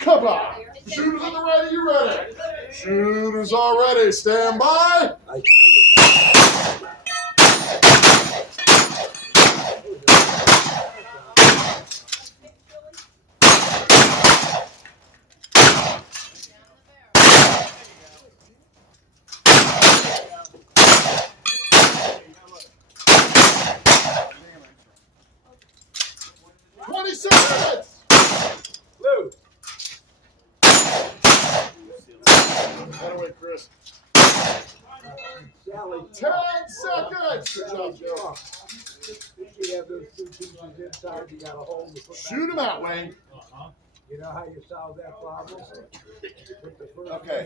Come on. Shooters at the ready, you ready? Shooters are ready. Stand by. Blue. That away, Chris. 10 seconds. Good job, Joe. Shoot him out, Wayne. You know how you solve that problem? Okay.